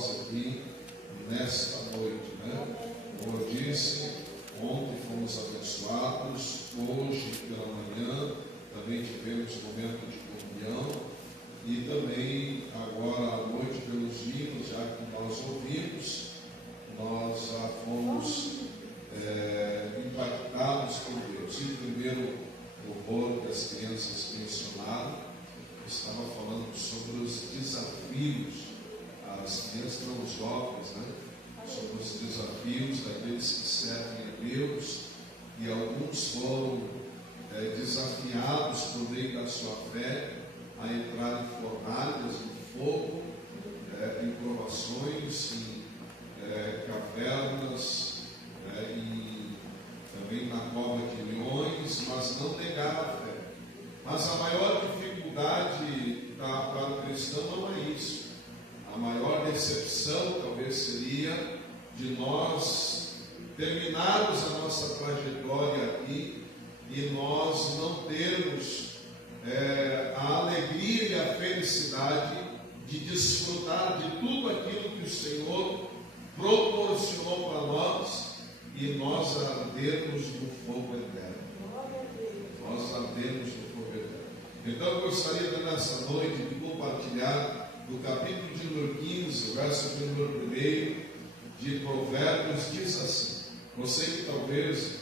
nós aqui nesta noite, né? Como eu disse, ontem fomos abençoados, hoje pela manhã também tivemos momento de comunhão e também agora à noite pelos hinos, já que nós ouvimos, nós já fomos impactados por Deus. E o primeiro louvor que as crianças mencionaram estava falando sobre os desafios, as crianças não, os jovens, né? Sobre os desafios daqueles que servem a Deus, e alguns foram desafiados por meio da sua fé a entrar em fornalhas de fogo, em provações, em cavernas, e também na cova de leões, mas não negaram a fé. Mas a maior dificuldade para o cristão não é isso. A maior decepção talvez seria de nós terminarmos a nossa trajetória aqui e nós não termos a alegria e a felicidade de desfrutar de tudo aquilo que o Senhor proporcionou para nós e nós ardermos no fogo eterno. Nós ardemos no fogo eterno. Então eu gostaria de nessa noite de compartilhar do capítulo de número 15, verso de número 1 de Provérbios, diz assim. Você que talvez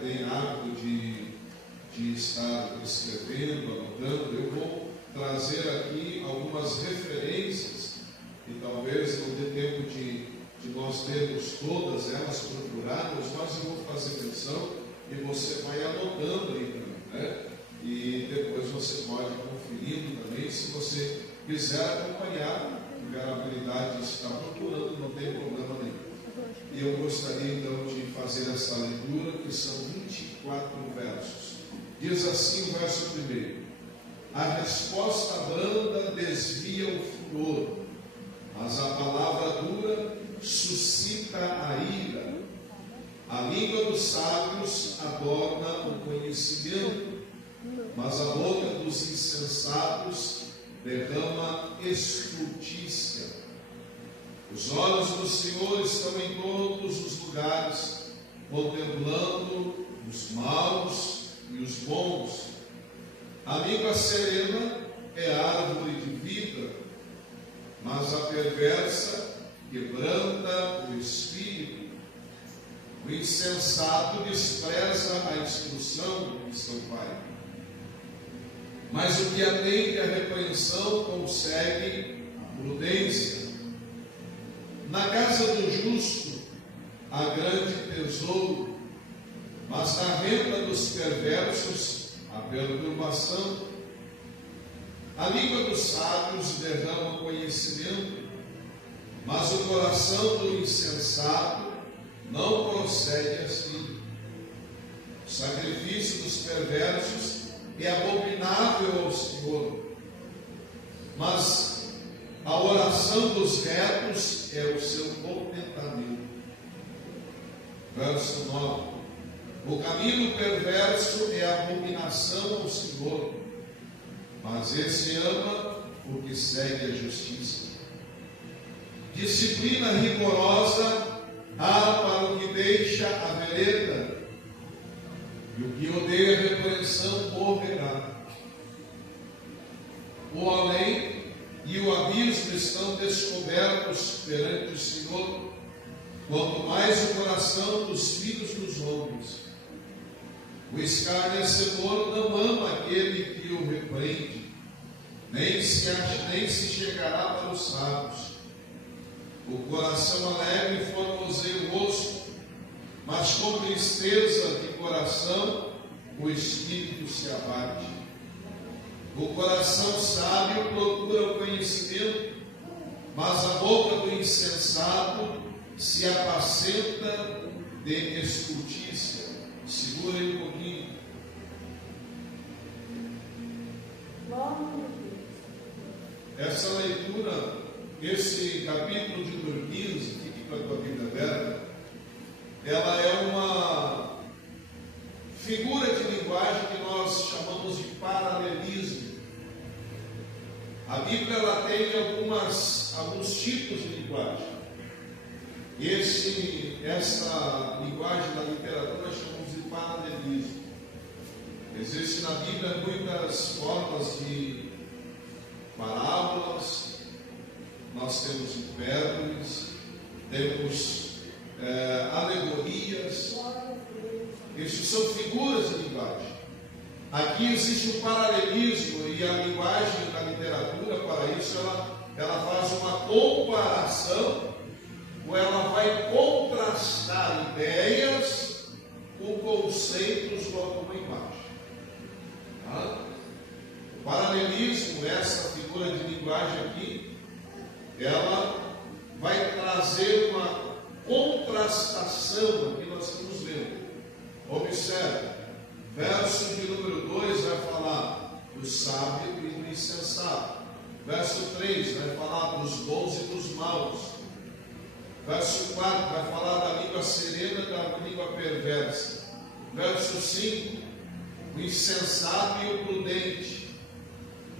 tem hábito de estar escrevendo, anotando, eu vou trazer aqui algumas referências e talvez não dê tempo de nós termos todas elas procuradas, mas eu vou fazer menção e você vai anotando aí também, né? E depois você pode conferir também, se você quiser acompanhar, tiver a habilidade de estar procurando, não tem problema nenhum. E eu gostaria então de fazer essa leitura, que são 24 versos. Diz assim o verso 1: a resposta branda desvia o furor, mas a palavra dura suscita a ira. A língua dos sábios adorna o conhecimento, mas a boca dos insensatos derrama estultícia. Os olhos do Senhor estão em todos os lugares, contemplando os maus e os bons. A língua serena é árvore de vida, mas a perversa quebranta o espírito. O insensato despreza a instrução de seu pai, mas o que atende à repreensão consegue a prudência. Na casa do justo há grande tesouro, mas na renda dos perversos há perturbação. A língua dos sábios derrama conhecimento, mas o coração do insensato não procede assim. O sacrifício dos perversos é abominável ao Senhor, mas a oração dos retos é o seu contentamento. Verso 9: o caminho perverso é abominação ao Senhor, mas esse ama o que segue a justiça. Disciplina rigorosa há para o que deixa a vereda, e o que odeia a repreensão morrerá. O além e o abismo estão descobertos perante o Senhor, quanto mais o coração dos filhos dos homens. O escarnecedor não ama aquele que o repreende, nem se chegará para os sábios. O coração alegre formoseia o rosto, mas com tristeza de coração o espírito se abate. O coração sábio procura o conhecimento, mas a boca do insensato se apacenta de estultícia. Segura aí um pouquinho. Essa leitura, esse capítulo de número 15, fique com a tua Bíblia aberta, ela é uma figura de linguagem que nós chamamos de paralelismo. A Bíblia ela tem algumas alguns tipos de linguagem. Essa linguagem da literatura nós chamamos de paralelismo. Existem na Bíblia muitas formas de parábolas, nós temos hipérboles, temos alegorias. Isso são figuras de linguagem. Aqui existe um paralelismo e a linguagem da literatura, para isso, ela faz uma comparação, ou ela vai contrastar ideias com conceitos de alguma imagem. Tá? O paralelismo, essa figura de linguagem aqui, ela vai trazer uma contrastação aqui nós estamos vendo. Observe, verso de número 2 vai falar do sábio e do insensato. Verso 3 vai falar dos bons e dos maus. Verso 4 vai falar da língua serena e da língua perversa. Verso 5, o insensato e o prudente.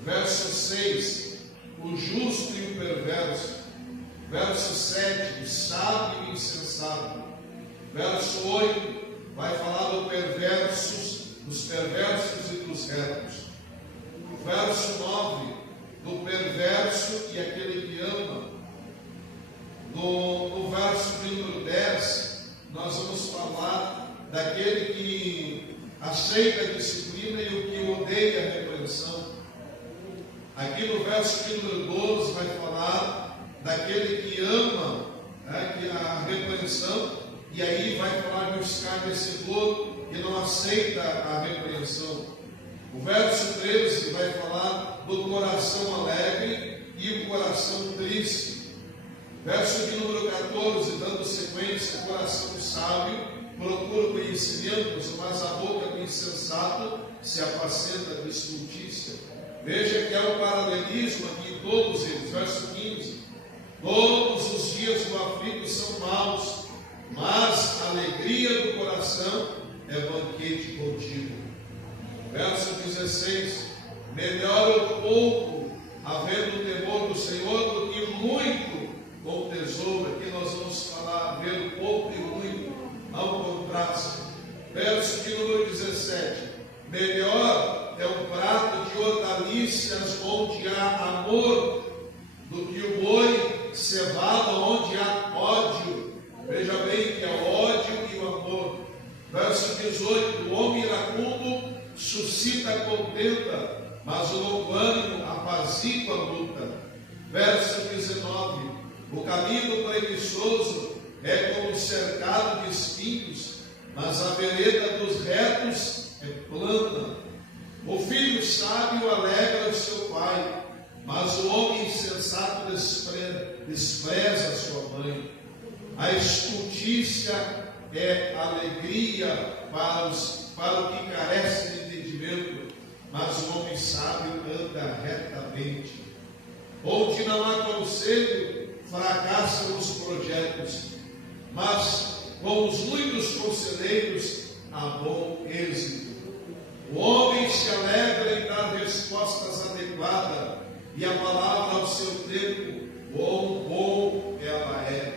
Verso 6, o justo e o perverso. Verso 7, o sábio e o insensato. Verso 8, vai falar dos perversos e dos retos. Verso 9, do perverso e aquele que ama. No verso de número 10, nós vamos falar daquele que aceita a disciplina e o que odeia a repreensão. Aqui no verso de número 12 vai falar daquele que ama a repreensão, e aí vai falar do escarnecedor que não aceita a repreensão. O verso 13 vai falar do coração alegre e o coração triste. Verso de número 14, dando sequência, o coração sábio procura conhecimento, mas a boca do insensato se apacenta de estultícia. Veja que há um paralelismo aqui em todos eles. Verso 15, todos os dias do aflito são maus, mas a alegria do coração é banquete contínuo. Verso 16, melhor o pouco, havendo o temor do Senhor, do que muito com tesouro. Aqui nós vamos falar, ver o pouco e o muito, ao contraste. Verso de número 17, melhor é um prato de hortaliças onde há amor, do que o boi cevado onde há ódio. Veja bem que é o ódio e o amor. Verso 18, o homem iracundo suscita contenda, mas o longo ânimo apazigua a luta. Verso 19, o caminho preguiçoso é como cercado de espinhos, mas a vereda dos retos é plana. O filho sábio alegra o seu pai, mas o homem insensato despreza sua mãe. A estultícia é alegria para o que carece de entendimento, mas o homem sábio anda retamente. Onde não há conselho, fracassam os projetos, mas com os muitos conselheiros há bom êxito. O homem se alegra em dar respostas adequadas, e a palavra ao seu tempo, bom ela é.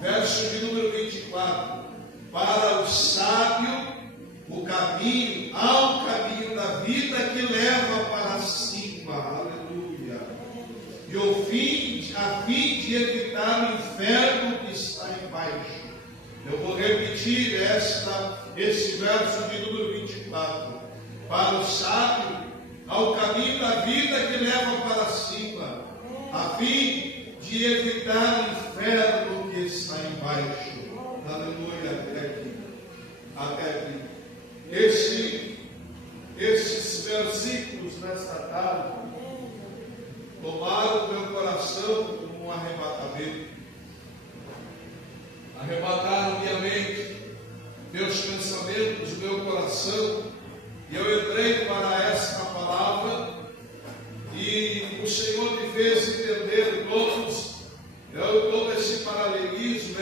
Verso de número 24, para o sábio o caminho, há um caminho da vida que leva para cima, aleluia, e a fim de evitar o inferno que está embaixo. Eu vou repetir esse verso de número 24, para o sábio há o caminho da vida que leva para cima, a fim de evitar o inferno que está embaixo. Aleluia, até aqui. Esses versículos nesta tarde tomaram o meu coração como um arrebatamento. Arrebataram minha mente, meus pensamentos, meu coração, e eu entrei para esta palavra, e o Senhor me fez entender todo esse paralelismo,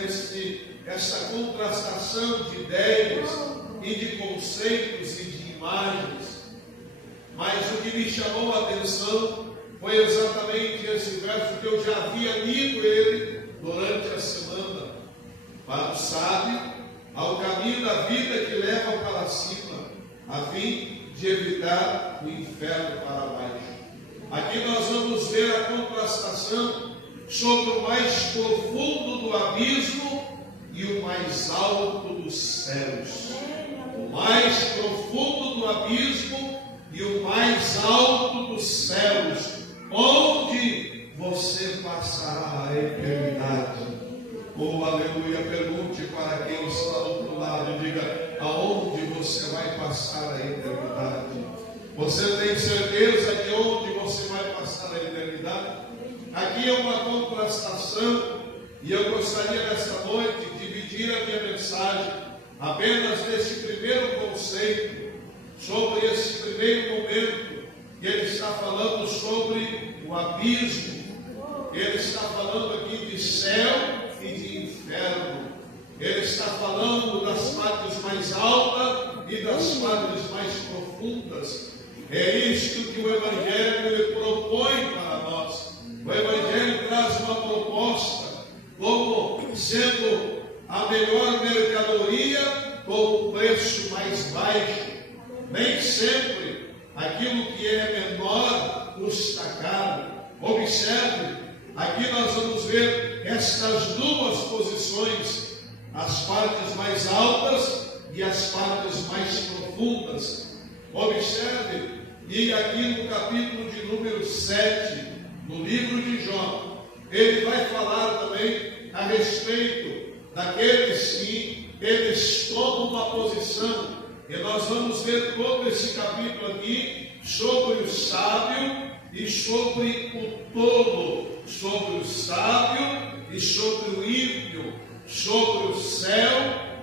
essa contrastação de ideias e de conceitos e de imagens. Mas o que me chamou a atenção foi exatamente esse verso que eu já havia lido ele durante a semana. Para o sábio, ao caminho da vida que leva para cima, a fim de evitar o inferno para baixo. Aqui nós vamos ver a contrastação sobre o mais profundo do abismo e o mais alto dos céus. O mais profundo do abismo e o mais alto dos céus, onde você passará a eternidade. Oh, aleluia, pergunte para quem está do outro lado e diga: aonde você vai passar a eternidade? Você tem certeza de onde você vai passar a eternidade? Aqui é uma contrastação, e eu gostaria nesta noite de dividir a minha mensagem apenas nesse primeiro conceito, sobre esse primeiro momento, que ele está falando sobre o abismo. Ele está falando aqui de céu e de inferno. Ele está falando das partes mais altas e das partes mais profundas. É isto que o Evangelho propõe para nós. O Evangelho traz uma proposta como sendo a melhor mercadoria com o preço mais baixo. Nem sempre aquilo que é menor custa caro. Observe, aqui nós vamos ver estas duas posições, as partes mais altas e as partes mais profundas. Observe, e aqui no capítulo de número 7, no livro de Jó, ele vai falar também a respeito daqueles que eles tomam uma posição, e nós vamos ver todo esse capítulo aqui sobre o sábio e sobre o tolo, sobre o sábio e sobre o ímpio, sobre o céu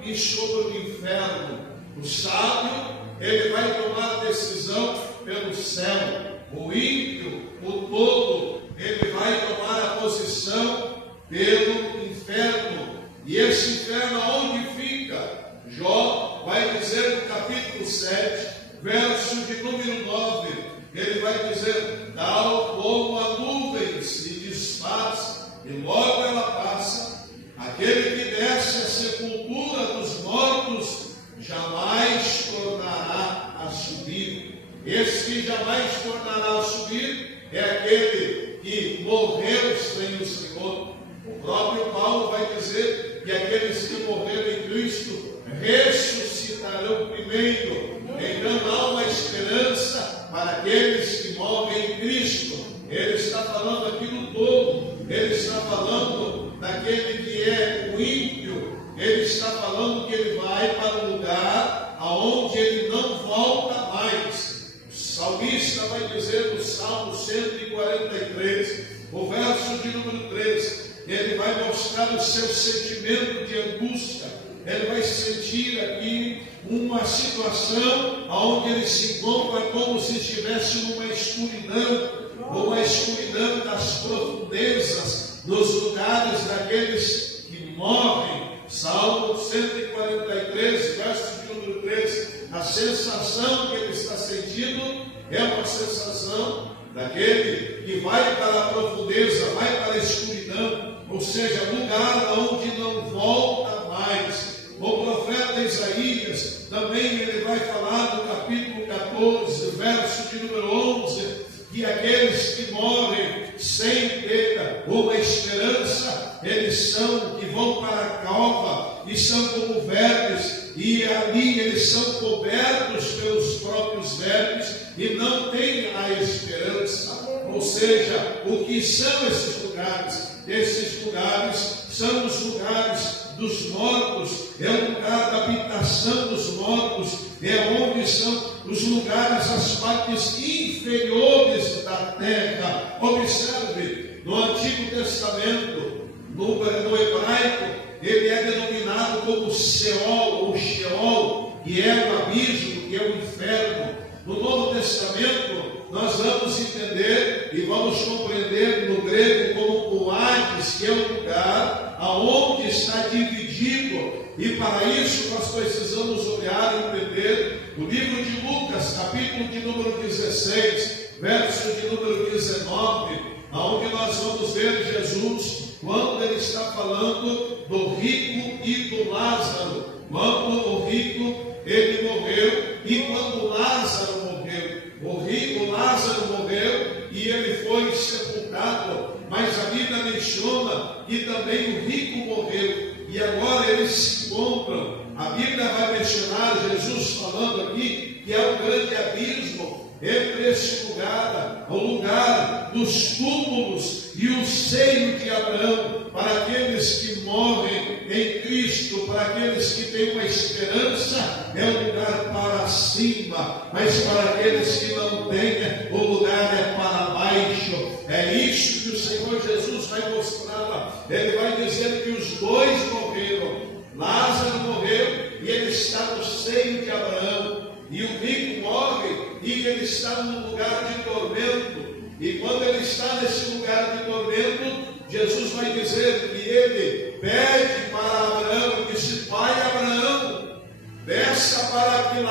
e sobre o inferno. O sábio, ele vai tomar a decisão pelo céu. O ímpio, o tolo, ele vai tomar a posição pelo inferno. E esse inferno aonde fica? Jó vai dizer no capítulo 7, verso de número 9, ele vai dizer: tal como a nuvem se desfaz e logo ela passa, aquele que desce à sepultura dos mortos jamais tornará a subir. Esse que jamais tornará a subir é aquele que morreu sem o Senhor. O próprio Paulo vai dizer que aqueles que morreram em Cristo ressuscitarão primeiro. Então há uma esperança para aqueles que morrem em Cristo. Ele está falando aqui do todo, ele está falando daquele que é o ímpio, ele está falando que ele vai para um lugar aonde ele não volta mais. O salmista vai dizer no Salmo 143, o verso de número 3, ele vai mostrar o seu sentimento de angústia. Ele vai sentir aqui uma situação onde ele se encontra como se estivesse numa escuridão, uma escuridão das profundezas, dos lugares daqueles que morrem. Salmo 143, verso de número 3, a sensação que ele está sentindo é uma sensação daquele que vai para a profundeza, vai para a escuridão, ou seja, lugar onde não volta mais. O profeta Isaías também ele vai falar no capítulo 14, verso de número 11, que aqueles que morrem sem ter uma esperança, eles são que vão para a cova e são como vermes, e ali eles são cobertos pelos próprios vermes e não têm a esperança. Ou seja, o que são esses lugares? Esses lugares são os lugares dos mortos, é o lugar da habitação dos mortos, é onde são os lugares, as partes inferiores da terra. Observe, no Antigo Testamento, no hebraico, ele é denominado como Seol ou Sheol, que é o abismo, que é o inferno. No Novo Testamento, nós vamos entender e vamos compreender no grego como o Hades, que é o lugar aonde está dividido. E para isso nós precisamos olhar e entender o livro de Lucas, capítulo de número 16, verso de número 19, onde nós vamos ver Jesus, quando ele está falando do rico e do Lázaro. Quando o rico, ele morreu, e quando Lázaro morreu, o Lázaro morreu e ele foi sepultado, mas a Bíblia menciona que também o rico morreu, e agora eles se encontram. A Bíblia vai mencionar Jesus falando aqui que é um grande abismo entre esse lugar, o lugar dos túmulos e o seio de Abraão, para aqueles que morrem em Cristo, para aqueles que têm uma esperança, é um lugar para cima, mas para aqueles que não têm, o lugar é para baixo. É isso que o Senhor Jesus vai mostrar. Ele vai dizer que os dois morreram. Lázaro morreu e ele está no seio de Abraão, e o rico morre e ele está num lugar de tormento. E quando ele está nesse lugar de tormento, Jesus vai dizer que ele pede para Abraão, disse: Pai Abraão, peça para que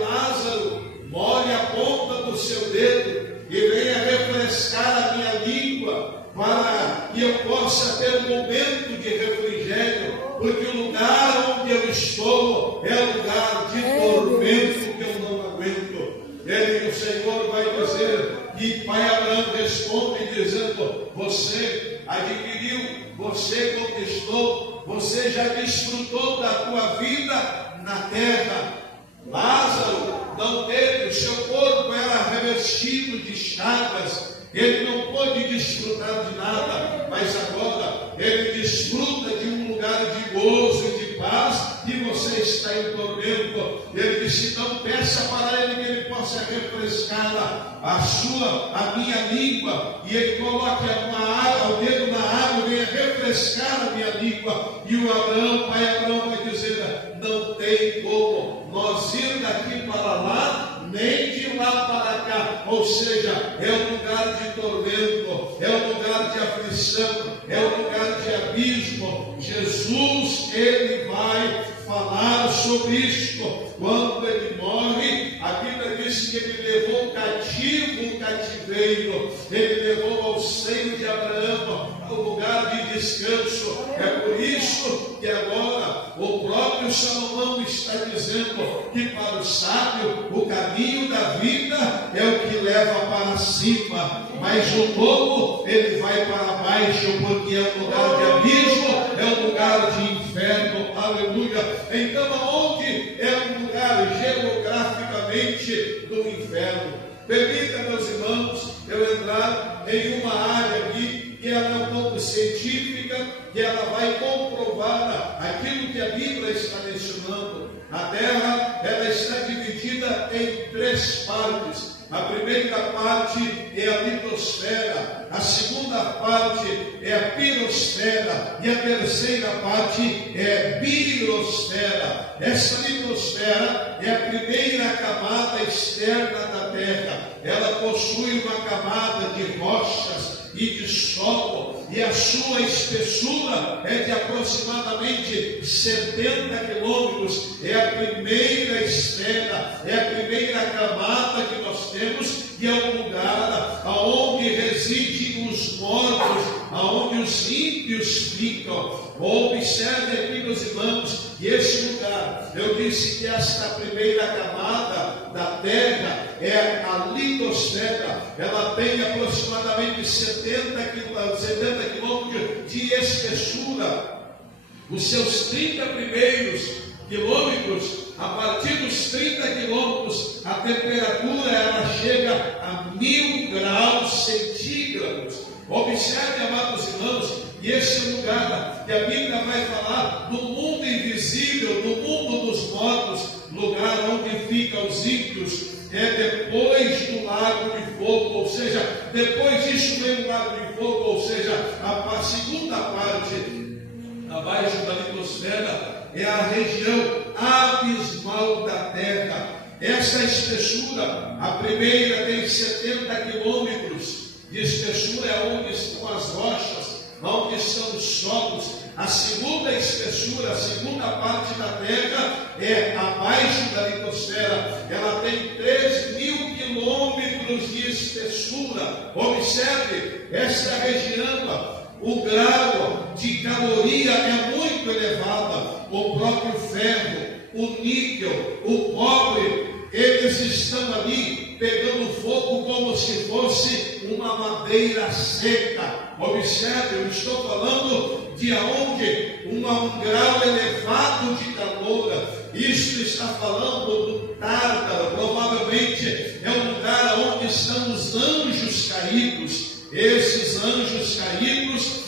Lázaro molhe a ponta do seu dedo e venha refrescar a minha língua, para que eu possa ter um momento de refrigério, porque o lugar onde eu estou é um lugar de tormento que eu não aguento. O Senhor vai dizer que Pai Abraão responde dizendo: você adquiriu, você conquistou, você já desfrutou da tua vida na terra. Lázaro não teve, o seu corpo era revestido de chagas, ele não pôde desfrutar de nada, mas agora ele desfruta de um lugar de gozo e de paz, e você está em tormento. Ele disse: então peça para ele que ele possa refrescar a minha língua, e ele coloque o dedo na água e venha refrescar a minha língua. E o Pai Abraão vai dizer: não tem como nós ir daqui para lá, nem de lá para cá. Ou seja, é um lugar de tormento, é um lugar de aflição, é um lugar de abismo. Jesus, ele vai falar sobre isto. Quando ele morre, a Bíblia diz que ele levou cativo o cativeiro, ele levou ao seio de Abraão, ao lugar de descanso. É por isso que agora o próprio Salomão está dizendo que para o sábio o caminho da vida é o que leva para cima, mas o tolo ele vai para baixo, porque é um lugar de abismo, é um lugar de inferno. Aleluia. Então aonde é um lugar geograficamente do inferno? Permita, meus irmãos, eu entrar em uma área aqui que ela é um pouco científica, que ela vai comprovar aquilo que a Bíblia está mencionando. A Terra, ela está dividida em 3 partes. A primeira parte é a litosfera, a segunda parte é a pirosfera e a terceira parte é a biosfera. Essa litosfera é a primeira camada externa da Terra. Ela possui uma camada de rochas e de solo, e a sua espessura é de aproximadamente 70 quilômetros. É a primeira esfera, é a primeira camada que nós temos, e é um lugar aonde residem os mortos, aonde os ímpios ficam. Observe aqui, meus irmãos, que esse lugar, eu disse que esta primeira camada da Terra é a litosfera. Ela tem aproximadamente 70 quilômetros de espessura. Os seus 30 primeiros quilômetros, a partir dos 30 quilômetros, a temperatura ela chega a 1000 graus centígrados. Observe, amados irmãos, que esse lugar que a Bíblia vai falar do mundo invisível, do mundo dos mortos, lugar onde ficam os ímpios, é depois do lago de fogo. Ou seja, depois disso vem o lago de fogo, ou seja, a segunda parte abaixo da litosfera é a região abismal da Terra. Essa espessura, a primeira tem 70 quilômetros de espessura, é onde estão as rochas, onde estão os solos. A segunda espessura, a segunda parte da Terra é abaixo da litosfera. Ela tem 3.000 quilômetros de espessura. Observe, essa região, o grau de caloria é muito elevado. O próprio ferro, o níquel, o cobre, eles estão ali pegando fogo como se fosse uma madeira seca. Observe, eu estou falando de aonde um grau elevado de calor. Isto está falando do Tártaro. Provavelmente é um lugar onde estão os anjos caídos. Esses anjos caídos,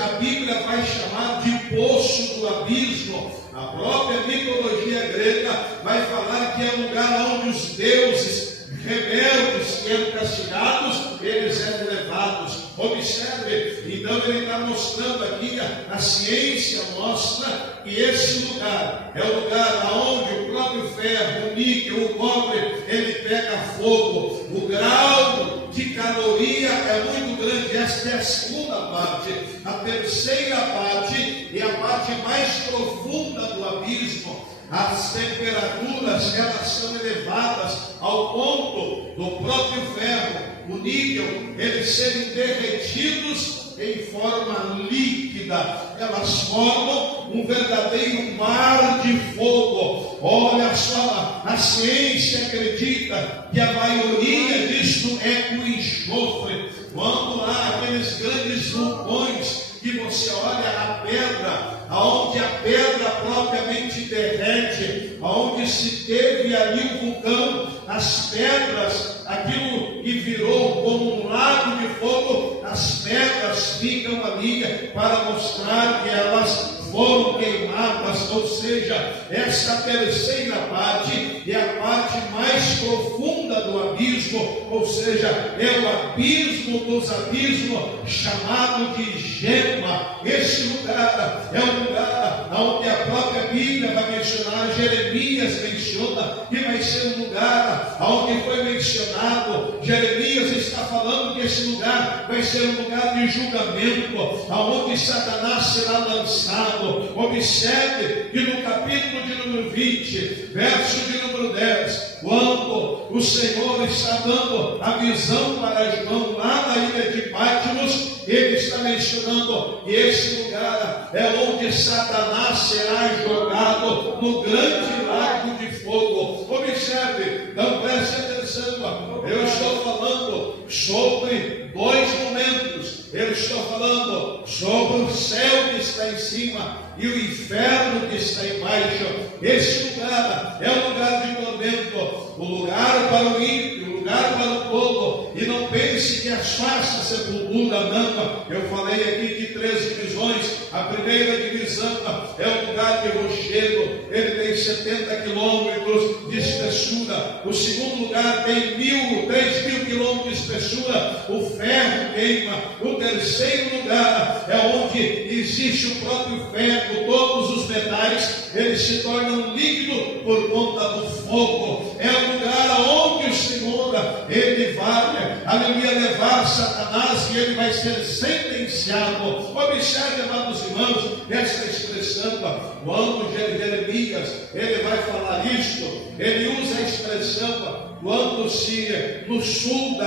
a Bíblia vai chamar de poço do abismo. A própria mitologia grega vai falar que é um lugar onde os deuses rebeldes que eram castigados, eles eram levados. Observe, então ele está mostrando aqui, a ciência mostra que esse lugar é o lugar onde o próprio ferro, o níquel, o cobre, ele pega fogo. O grau de caloria é muito grande. Esta é a segunda parte. A terceira parte é a parte mais profunda do abismo. As temperaturas, elas são elevadas ao ponto do próprio ferro, o níquel, eles serem derretidos em forma líquida. Elas formam um verdadeiro mar de fogo. Olha só, a ciência acredita que a maioria disso é o enxofre. Quando há aqueles grandes vulcões que você olha a pedra, aonde a pedra propriamente derrete, aonde se teve ali o vulcão, as pedras, aquilo que virou como um lago de fogo, as pedras ficam ali para mostrar que elas foram queimadas. Ou seja, essa terceira parte é a parte mais profunda do abismo, ou seja, é o abismo dos abismos, chamado de Gema. Esse lugar é um lugar onde a própria Bíblia vai mencionar, Jeremias menciona que vai ser um lugar onde foi mencionado. Jeremias está falando que esse lugar vai ser um lugar de julgamento, aonde Satanás será lançado. Observe que no capítulo de número 20, verso de número 10, quando o Senhor está dando a visão para João lá na ilha de Patmos, ele está mencionando que esse lugar é onde Satanás será jogado no grande lago de fogo. Observe, não preste atenção, eu estou falando sobre dois momentos. Eu estou falando sobre o céu que está em cima e o inferno que está embaixo. Esse lugar é um lugar de tormento, o lugar para o ímpio, o lugar para o tolo. E não pense que é fácil a sepultura, não. Eu falei aqui de 3 divisões. A primeira divisão é o lugar de rochedo, ele tem 70 quilômetros de espessura. O segundo lugar tem 3.000 quilômetros de espessura, o ferro queima. O terceiro lugar é onde existe o próprio ferro, todos os metais, eles se tornam líquido por conta do fogo. É o lugar onde o Senhor, ele vai, aleluia, levar Satanás e ele vai ser sentenciado. Observe, amados irmãos, esta expressão, quando Jeremias, ele vai falar isto, ele usa a expressão, quando se no sul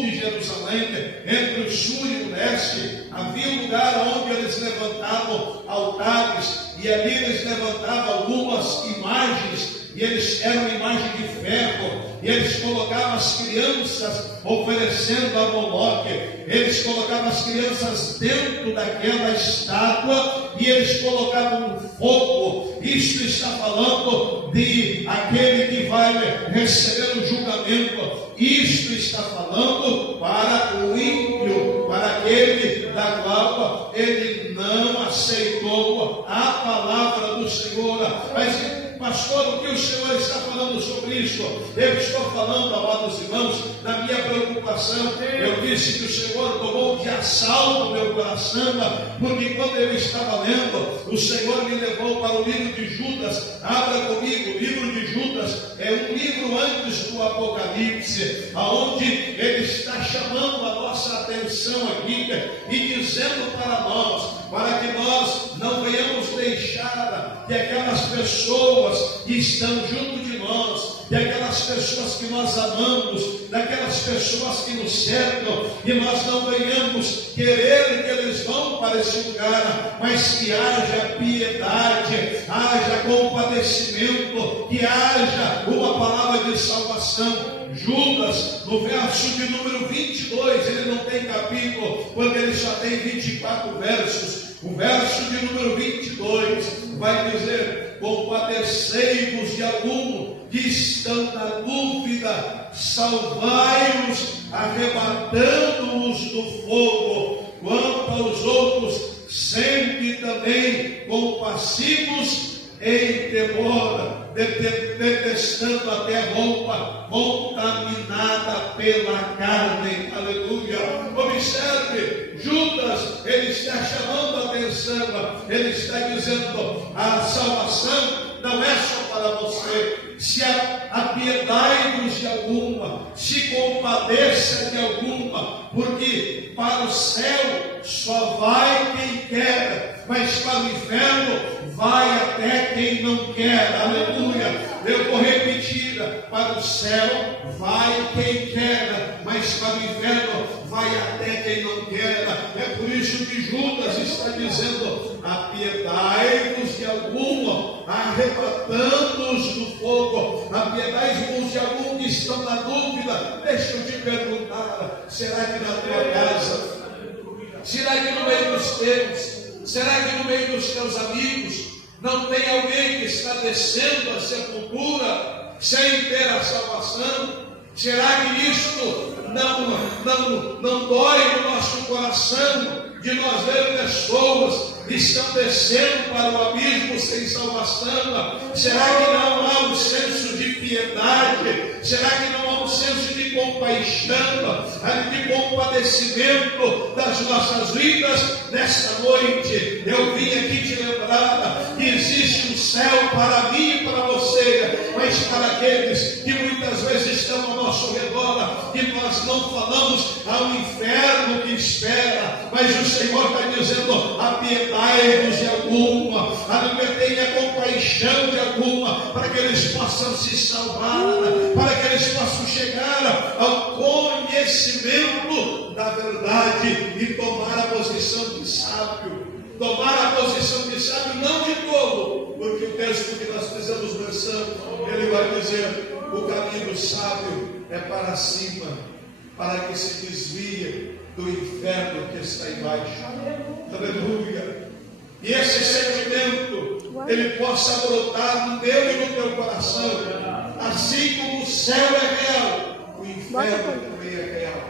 de Jerusalém, entre o sul e o leste, havia um lugar onde eles levantavam altares, e ali eles levantavam algumas imagens, e eles eram imagem de ferro, e eles colocavam as crianças oferecendo a Moloque, eles colocavam as crianças dentro daquela estátua, e eles colocavam um fogo. Isto está falando de aquele que vai receber o julgamento. Isto está falando para o ímpio, para aquele da qual ele não aceitou a palavra do Senhor. Mas pastor, o que o Senhor está falando sobre isso? Eu estou falando, amados irmãos, da minha preocupação. Eu disse que o Senhor tomou de assalto meu coração, porque quando eu estava lendo, o Senhor me levou para o livro de Judas. Abra comigo, o livro de Judas é um livro antes do Apocalipse, aonde ele está chamando a nossa atenção coração aqui e dizendo para nós, para que nós não venhamos deixar que aquelas pessoas que estão junto de nós, de aquelas pessoas que nós amamos, daquelas pessoas que nos cercam, e nós não venhamos querer que eles vão para esse lugar, mas que haja piedade, haja compadecimento, que haja uma palavra de salvação. Judas, no verso de número 22, ele não tem capítulo, porque ele só tem 24 versos. O verso de número 22 vai dizer: compadecei-vos de algum que estão na dúvida, salvai-os, arrebatando-os do fogo. Quanto aos outros, sempre também compassivos em temor, detestando até roupa contaminada pela carne. Aleluia. Observe, Judas, ele está chamando a atenção, ele está dizendo: a salvação não é só para você. Se apiedai-vos de alguma, se compadeça de alguma, porque para o céu só vai quem quer, mas para o inferno vai até quem não quer. Aleluia. Eu vou repetir: para o céu vai quem quer, mas para o inferno vai até quem não quer. É por isso que Judas está dizendo: apiedai-vos de alguma, arrebatando-os do fogo. Apiedai-vos de algum que estão na dúvida. Deixa eu te perguntar: será que na tua casa, será que no meio dos teus, será que no meio dos teus amigos não tem alguém que está descendo a sepultura sem ter a salvação? Será que isto não dói no nosso coração, de nós ver pessoas que estão descendo para o abismo sem salvação? Será que não há um senso de piedade? Será que não há um senso de compaixão, de compadecimento das nossas vidas? Nesta noite eu vim aqui te lembrar que existe um céu para mim e para você, mas para aqueles que muitas vezes estão ao nosso redor, que nós não falamos ao inferno que espera, mas o Senhor está dizendo: apiedai-vos de alguma, tenha compaixão de alguma, para que eles possam se salvar, para que eles possam chegar ao conhecimento da verdade e tomar a posição de sábio. Tomar a posição de sábio, não de tolo, porque o texto que nós fizemos menção, ele vai dizer: o caminho do sábio é para cima, para que se desvie do inferno que está embaixo. Aleluia. E esse sentimento, ele possa brotar no meu e no teu coração. Assim como o céu é real, o inferno também é real.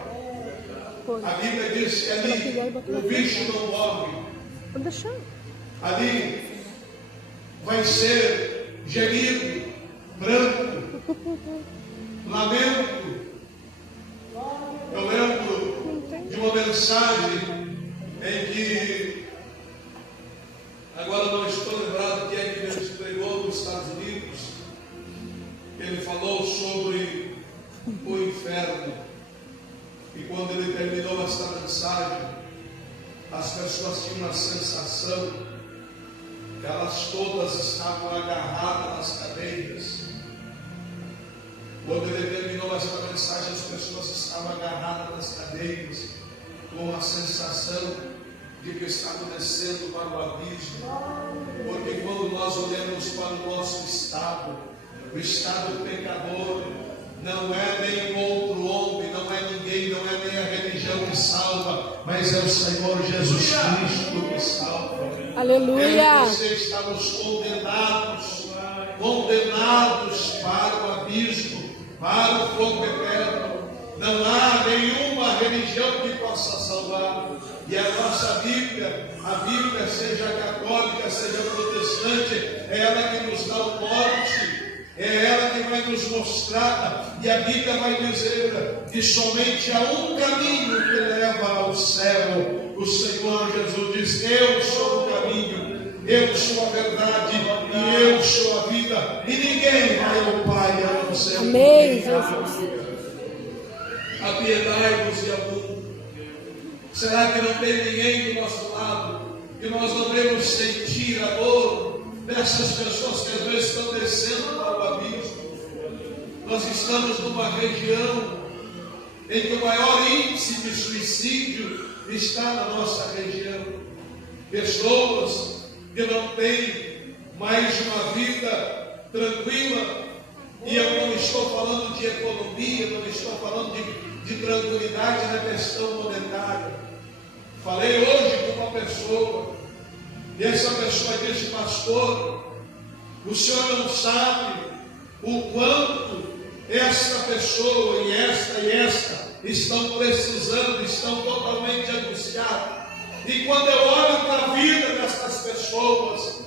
A Bíblia diz que ali o bicho não morre. Ali vai ser gemido, pranto, lamento. Eu lembro de uma mensagem em que, agora não estou lembrado quem é que Deus pregou nos Estados Unidos, ele falou sobre o inferno. E quando ele terminou esta mensagem, as pessoas tinham a sensação que elas todas estavam agarradas nas cadeiras. Quando ele terminou esta mensagem, as pessoas estavam agarradas nas cadeiras, com a sensação de que estavam descendo para o abismo. Porque quando nós olhamos para o nosso estado, o estado pecador, não é nem outro homem, não é ninguém, não é nem a religião que salva, mas é o Senhor Jesus Cristo que salva. Aleluia. Eu e você estamos condenados para o abismo, para o fogo eterno. Não há nenhuma religião que possa salvar. E a nossa Bíblia, a Bíblia, seja católica, seja protestante, é ela que nos dá o norte. É ela que vai nos mostrar, e a Bíblia vai dizer que somente há um caminho que leva ao céu. O Senhor Jesus diz: eu sou o caminho, eu sou a verdade e eu sou a vida, e ninguém vai ao Pai a não ser por mim. Apiedai-vos de algum, Será que não tem ninguém do nosso lado que nós não devemos sentir a dor dessas pessoas que às vezes estão descendo para o abismo? Nós estamos numa região em que o maior índice de suicídio está na nossa região. Pessoas que não têm mais uma vida tranquila, e eu não estou falando de economia, não estou falando de tranquilidade na questão monetária. Falei hoje com uma pessoa, e essa pessoa disse: pastor, o senhor não sabe o quanto esta pessoa e esta estão precisando, estão totalmente angustiados. E quando eu olho para a vida dessas pessoas,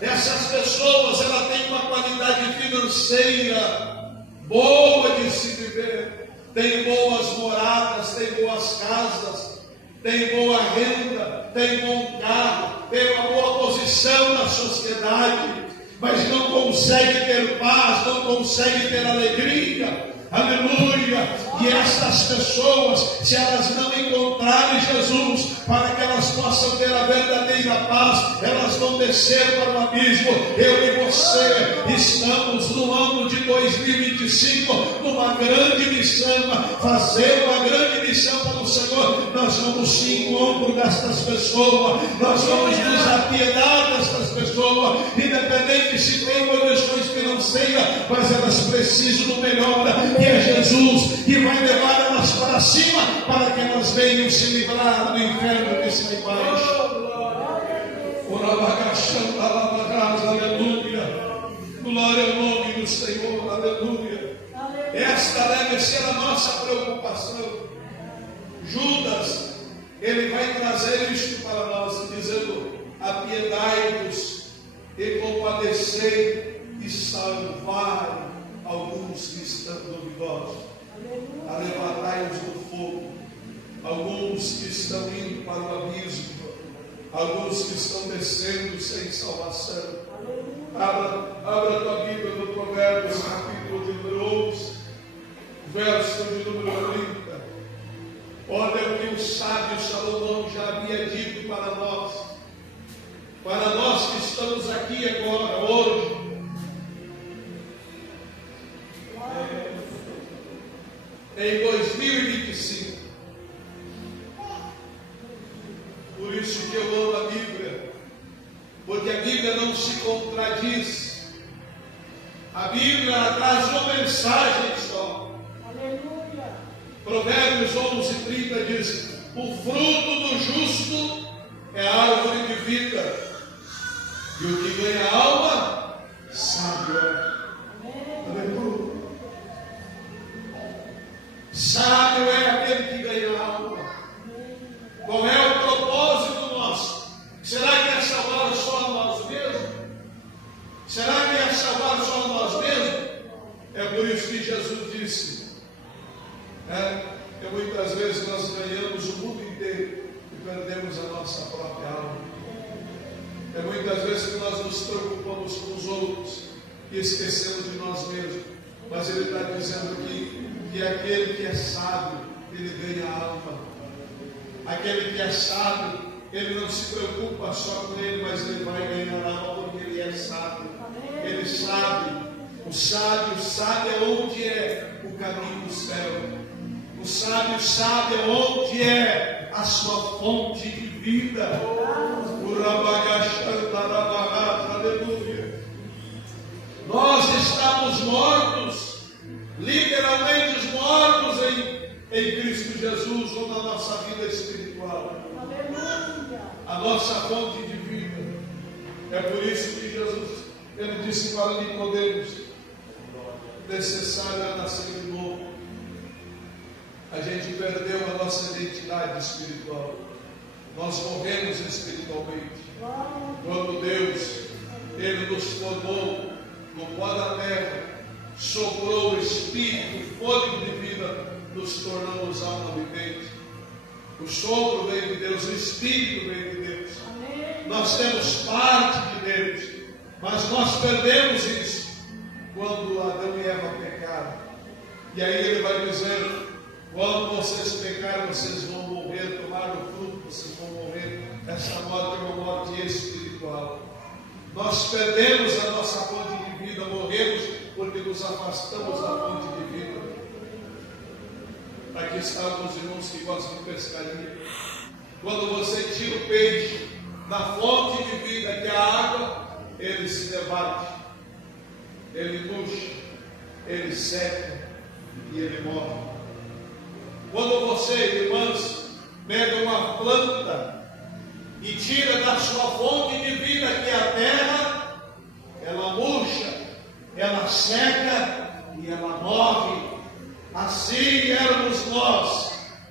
essas pessoas, ela tem uma qualidade financeira boa de se viver, tem boas moradas, tem boas casas, tem boa renda, tem bom carro, tem uma boa posição na sociedade, mas não consegue ter paz, não consegue ter alegria. Aleluia! E estas pessoas, se elas não encontrarem Jesus, para que elas possam ter a verdadeira paz, elas vão descer para o abismo. Eu e você estamos no ano de 2025, numa grande missão, fazer uma grande missão para o Senhor. Nós vamos se encontro destas pessoas, nós vamos nos apiedar destas pessoas, independente se tem condições financeiras, mas elas precisam do melhor. E é Jesus que vai levar elas para cima, para que elas venham se livrar do inferno que está embaixo. Aleluia. Glória ao nome do Senhor. Aleluia. Esta deve ser a nossa preocupação. Judas, ele vai trazer isto para nós, dizendo: apiedai-vos e compadecei e salvai alguns que estão duvidosos, arrebatai-os do fogo, alguns que estão indo para o abismo, alguns que estão descendo sem salvação. Abra tua Bíblia no Provérbios, capítulo de número 11, verso de número 30. Olha o que o sábio Salomão já havia dito para nós que estamos aqui agora, hoje. Em 2025. Por isso que eu amo a Bíblia, porque a Bíblia não se contradiz. A Bíblia traz uma mensagem só. Aleluia. Provérbios 11:30 diz: o fruto do justo é a árvore de vida, e o que ganha alma, sábio é. Aleluia. Sábio é aquele que ganha alma. Qual é o propósito nosso? Será que é salvar só a nós mesmos? Será que é salvar só a nós mesmos? É por isso que Jesus disse, que muitas vezes nós ganhamos o mundo inteiro e perdemos a nossa própria alma. É muitas vezes que nós nos preocupamos com os outros e esquecemos de nós mesmos. Mas Ele está dizendo aqui que aquele que é sábio, ele ganha alma. Aquele que é sábio, ele não se preocupa só com ele, mas ele vai ganhar alma porque ele é sábio. Ele sabe. O sábio sabe aonde é o caminho do céu. O sábio sabe aonde é a sua fonte de vida. Aleluia. Nós estamos mortos, literalmente mortos em Cristo Jesus, ou na nossa vida espiritual. Aleluia. A nossa fonte de vida. É por isso que Jesus, ele disse para Nicodemos: necessário é nascer de novo. A gente perdeu a nossa identidade espiritual. Nós morremos espiritualmente. Quando Deus, ele nos formou no pó da terra, soprou o Espírito, o fôlego de vida, nos tornamos alma vivente. O sopro vem de Deus, o Espírito vem de Deus. Amém. Nós temos parte de Deus, mas nós perdemos isso quando Adão e Eva pecaram. E aí ele vai dizer: quando vocês pecaram, vocês vão morrer, tomar o espiritual. Nós perdemos a nossa fonte de vida, morremos porque nos afastamos da fonte de vida. Aqui estavam os irmãos que gostam de pescaria. Quando você tira o peixe da fonte de vida, que é a água, ele se debate, ele murcha, ele seca e ele morre. Quando você, irmãs, pega uma planta e tira da sua fonte de vida, que é a terra, ela murcha, ela seca e ela morre. Assim éramos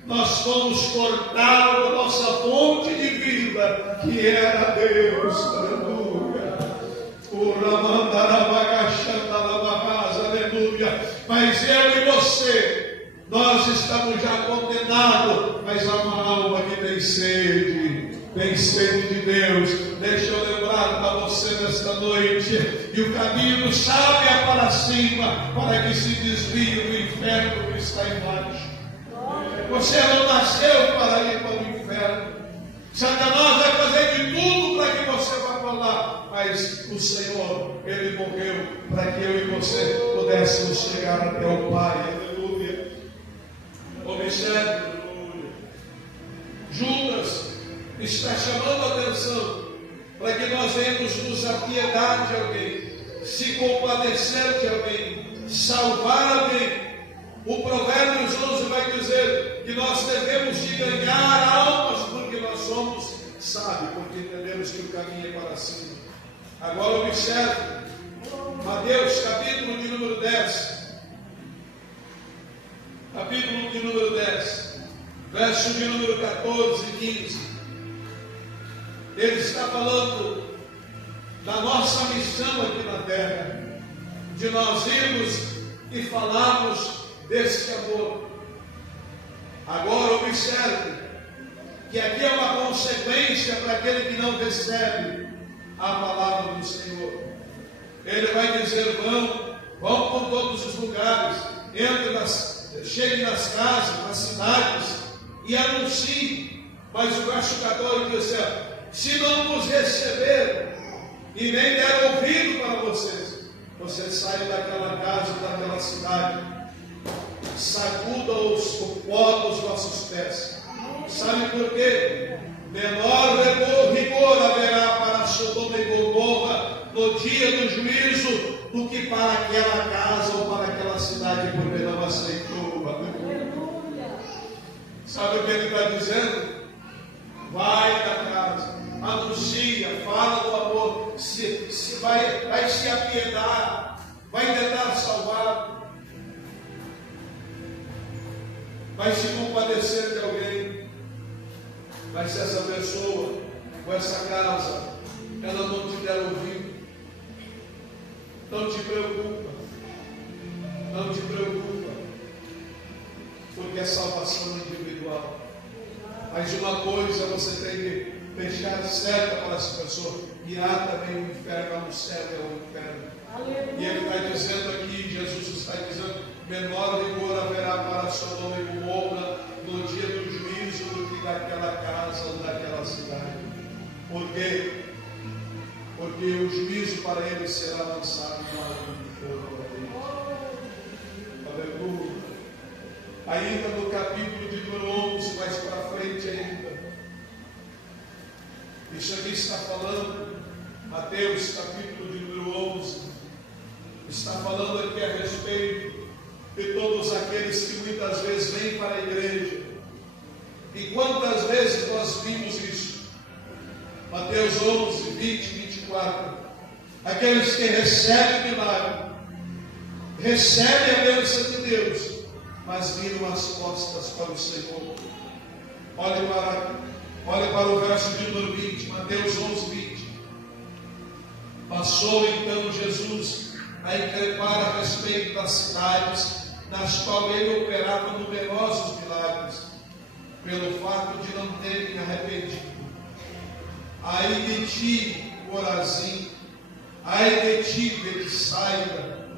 nós fomos cortados da nossa fonte de vida, que era Deus. Aleluia. Aleluia. Mas eu e você, nós estamos já condenados, mas há uma alma que tem sede de Deus. Deixa eu lembrar para você nesta noite, e o caminho do sábio é para cima, para que se desvie do inferno que está embaixo. Você não nasceu para ir para o inferno. Satanás vai fazer de tudo para que você vá para lá, mas o Senhor, Ele morreu para que eu e você pudéssemos chegar até o Pai. Aleluia. Observe, Judas está chamando a atenção para que nós venhamos nos apiedar de alguém, se compadecer de alguém, salvar alguém. O Provérbios 11 vai dizer que nós devemos de ganhar almas, porque nós somos sábios, porque entendemos que o caminho é para cima. Agora observe, Mateus capítulo de número 10, capítulo de número 10, verso de número 14 e 15. Ele está falando da nossa missão aqui na terra, de nós irmos e falarmos desse amor. Agora observe que aqui é uma consequência para aquele que não recebe a palavra do Senhor. Ele vai dizer: vão por todos os lugares, cheguem nas casas, nas cidades e anunciem. Mas o verso 14 diz assim: se não nos receber e nem der ouvido para vocês, vocês saiam daquela casa, daquela cidade, sacuda o pó dos vossos pés. Sabe por quê? Menor rigor haverá para Sodoma e Gomorra no dia do juízo do que para aquela casa ou para aquela cidade, porque não aceitou. Sabe o que ele está dizendo? Vai da casa, anuncia, fala do amor, vai se apiedar, vai tentar salvar, vai se compadecer de alguém. Mas se essa pessoa ou essa casa, ela não te der ouvido, não te preocupa, porque é salvação individual. Mas uma coisa você tem que deixar certa para essa pessoa: e há também o inferno, há no céu é o inferno. Aleluia. E ele está dizendo aqui, Jesus está dizendo: menor rigor haverá para Sodoma e Gomorra no dia do juízo do que daquela casa ou daquela cidade. Por quê? Porque o juízo para ele será lançado no lago de fogo. Aleluia. Ainda no capítulo de número 11, mais para frente ainda, isso aqui está falando, Mateus capítulo de número 11, está falando aqui a respeito de todos aqueles que muitas vezes vêm para a igreja. E quantas vezes nós vimos isso? Mateus 11, 20 e 24. Aqueles que recebem milagre, recebem a bênção de Deus, mas viram as costas para o Senhor. Olhe para o verso de número 20, Mateus 11, 20. Passou então Jesus a increpar a respeito das cidades, nas quais ele operava numerosos milagres, pelo fato de não terem arrependido. Ai de ti, Corazim, ai de ti, Betsaida,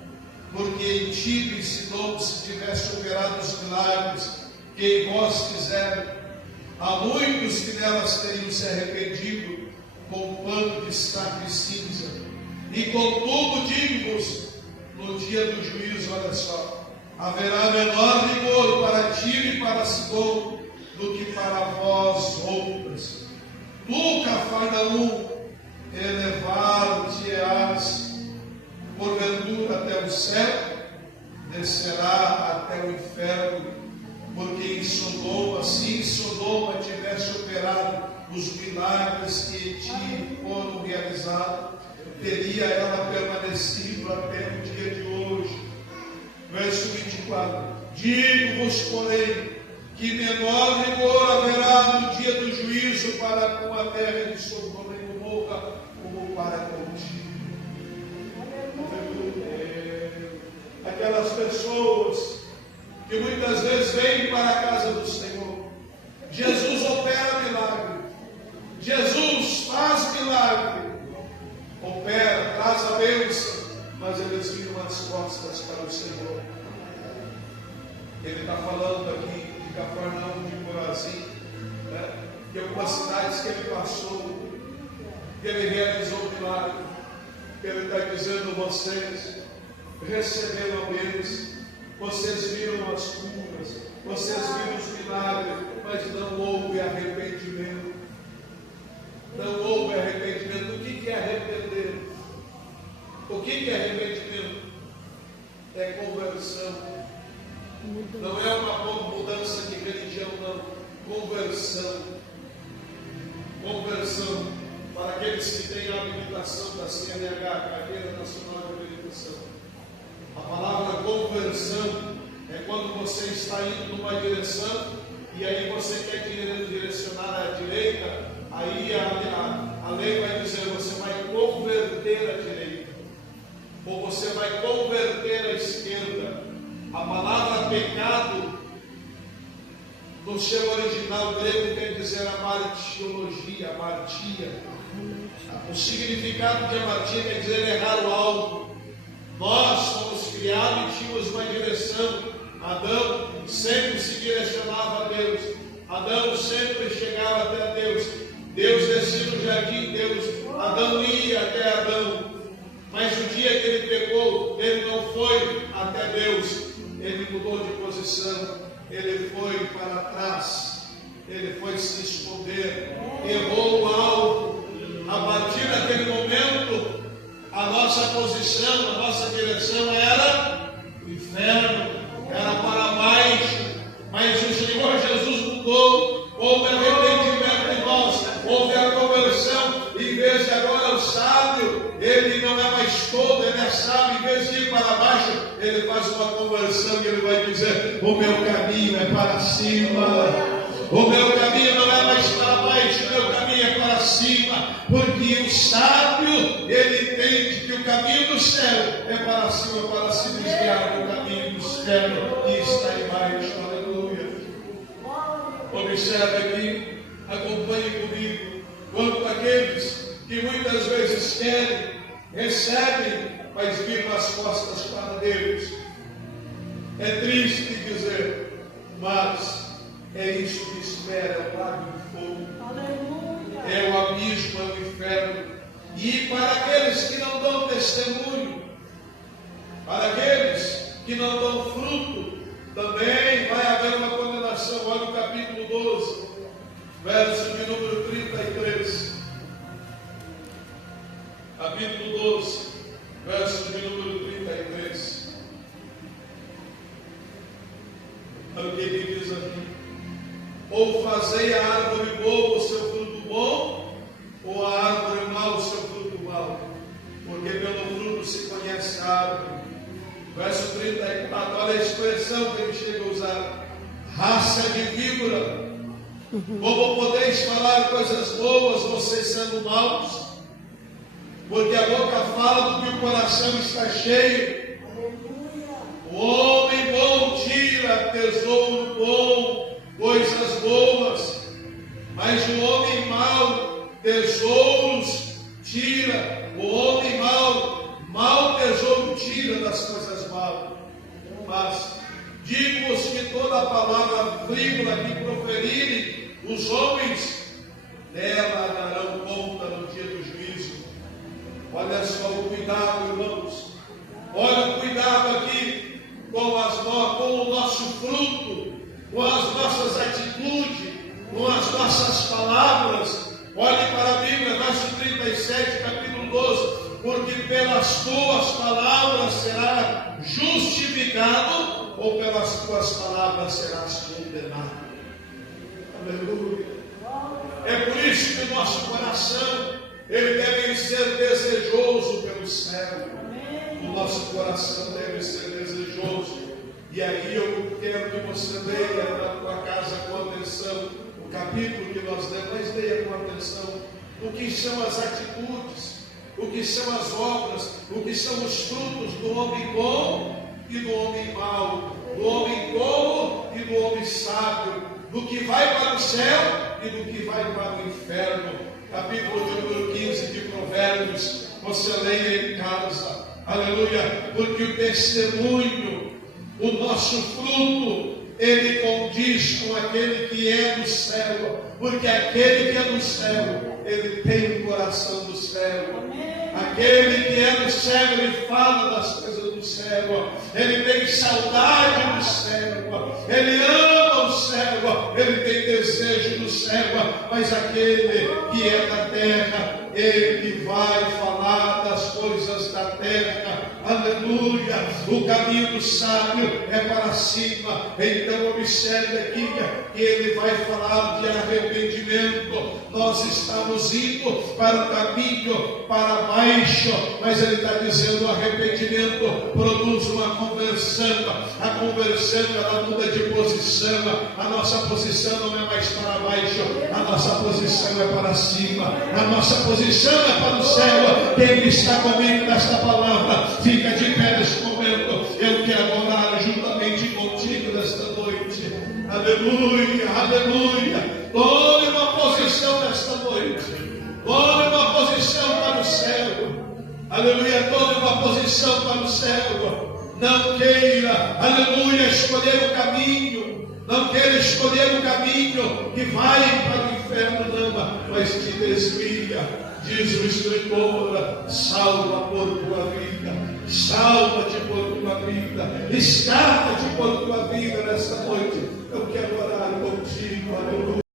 porque em Tiro e Sidom se tivesse operado os milagres que em vós fizeram, há muitos que nelas teriam se arrependido, com pano de saco e cinza. E contudo digo-vos, no dia do juízo, olha só, haverá menor rigor para Tiro e para Sidom do que para vós outras. Tu, Cafarnaum, elevar-te-ás porventura até o céu, descerá até o inferno, porque em Sodoma, se em Sodoma tivesse operado os milagres que em ti foram realizados, teria ela permanecido até o dia de hoje. Verso 24: digo-vos, porém, que menor rigor haverá no dia do juízo para com a terra de Sodoma e Gomorra, como para contigo. Aquelas pessoas que muitas vezes vêm para a casa do Senhor, Jesus opera milagre, Jesus faz milagre, opera, traz a bênção, mas eles viram as costas para o Senhor. Ele está falando aqui de Cafarnaum, de Corazim, né? Que algumas cidades que ele passou, que ele realizou milagre, que ele está dizendo: vocês receberam a bênção, vocês viram as curas, vocês viram os milagres, mas não houve arrependimento. Não houve arrependimento. O que é arrepender? O que é arrependimento? É conversão. Não é uma mudança de religião, não. Conversão. Conversão. Para aqueles que têm a habilitação da CNH, Carteira Nacional de Habilitação. A palavra conversão é quando você está indo numa direção e aí você quer direcionar à direita, aí a lei vai dizer: você vai converter à direita, ou você vai converter à esquerda. A palavra pecado, no seu original grego, quer dizer amartiologia, amartia. O significado de amartia quer dizer errar o alvo. Nós fomos criados e tínhamos uma direção. Adão sempre se direcionava a Deus. Adão sempre chegava até Deus. Deus descia no jardim, Adão ia até Adão. Mas o dia que ele pecou, ele não foi até Deus. Ele mudou de posição. Ele foi para trás. Ele foi se esconder. Errou o alvo. A partir daquele momento, a nossa posição, a nossa direção era o inferno, era para baixo. Mas o Senhor Jesus mudou. Houve arrependimento em nós, houve a conversão. Em vez de agora o sábio, ele não é mais todo, ele é sábio. Em vez de ir para baixo, ele faz uma conversão e ele vai dizer: o meu caminho é para cima. O meu caminho não é mais para baixo, o meu caminho é para cima. Porque o sábio, ele entende que o caminho do céu é para cima, para se desviar do caminho do céu que está embaixo. Aleluia. Observe aqui, acompanhe comigo. Quanto aqueles que muitas vezes querem, recebem, mas viram as costas para Deus. É triste dizer, mas é isso que espera o lago de fogo. Aleluia. É o abismo, é o inferno. E para aqueles que não dão testemunho, para aqueles que não dão fruto, também vai haver uma condenação. Olha o capítulo 12, verso de número 33. Capítulo 12, verso de número 33. Olha o que ele diz aqui. Ou fazei a árvore boa o seu fruto bom, ou a árvore mau o seu fruto mau, porque pelo fruto se conhece a árvore. Verso 34, olha a expressão que ele chega a usar: raça de víbora, como podeis falar coisas boas, vocês sendo maus? Porque a boca fala do que o coração está cheio. O homem bom tira tesouro bom, coisas boas, mas o homem mau tesouros tira. O homem mau tesouro tira das coisas maus. Mas digo-vos que toda a palavra frívola que proferirem os homens, dela darão conta no dia Olha só o cuidado, irmãos. Olha o cuidado aqui com o nosso fruto, com as nossas atitudes, com as nossas palavras. Olhe para a Bíblia, verso 37, capítulo 12. Porque pelas tuas palavras serás justificado, ou pelas tuas palavras serás condenado. Aleluia. É por isso que o nosso coração, ele deve ser desejoso pelo céu. O nosso coração deve ser desejoso. E aí eu quero que você leia na tua casa com atenção o capítulo que nós lemos, mas leia com atenção o que são as atitudes, o que são as obras, o que são os frutos do homem bom e do homem mau, do homem tolo e do homem sábio, do que vai para o céu e do que vai para o inferno. Capítulo número 15 de Provérbios, você leia em casa, aleluia, porque o testemunho, o nosso fruto, ele condiz com aquele que é do céu, porque aquele que é do céu, ele tem o coração do céu. Aquele que é do céu, ele fala das coisas do céu, ele tem saudade do céu, ele ama o céu, ele tem desejo do céu. Mas aquele que é da terra, ele vai falar das coisas da terra. Aleluia. O caminho do sábio é para cima. Então observe aqui que ele vai falar de arrependimento. Nós estamos indo para o caminho para baixo, mas ele está dizendo: o arrependimento produz uma conversão. A conversão, ela muda de posição. A nossa posição não é mais para baixo, a nossa posição é para cima, a nossa posição é para o céu. Quem está comigo nesta palavra, fica de pé neste momento. Eu quero orar juntamente contigo nesta noite. Aleluia, aleluia. Tome uma posição nesta noite. Tome uma posição para o céu. Aleluia, tome uma posição para o céu. Não queira, aleluia, escolher o caminho. Não queira escolher o caminho que vai para o inferno, não, mas te desvia. Diz o Escritor: salva por tua vida, salva-te por tua vida, escapa-te por tua vida nesta noite. Eu quero orar contigo, aleluia.